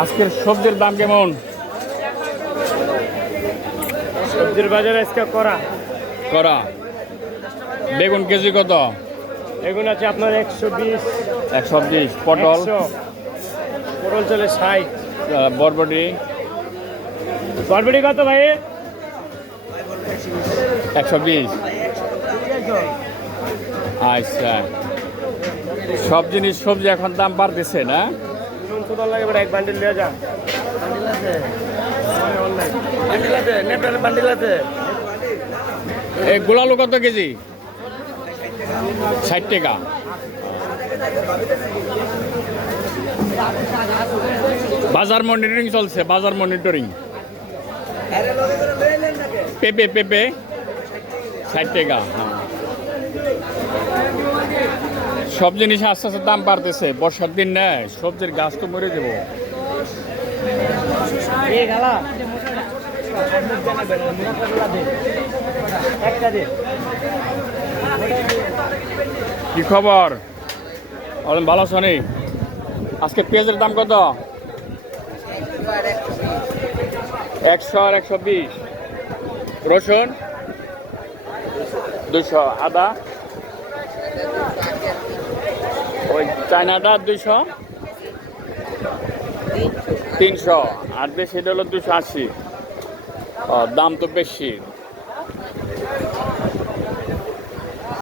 আজকের সবজির দাম কেমন? সবজির বাজার আজকে করা করা বেগুন কেজি কত? বেগুন আছে আপনার 120, 120। পটল 100, পটল চলে 60। বরবটি বরবটি কত ভাই? 120। আচ্ছা, সবজি এখন দাম বাড়তেছে না? নুন কোথাও লাগে এক বান্ডিল নিয়ে যা। বান্ডিল আছে। এই গোলালু কত কেজি? 60 টাকা। বাজার মনিটরিং চলছে, বাজার মনিটরিং। পেঁপে 60 টাকা। সব জিনিস আস্তে আস্তে দাম বাড়তেছে, বর্ষার দিন নেয়, সবজির গাছ তো মরে দেবো। কি খবর? ভালো আছো নি? আজকে পেঁয়াজের দাম কত? 100 আর 120। রসুন 200। আদা ওই চায়নাটা 200, 300। আর দেশিটা হলো 280। দাম তো বেশি।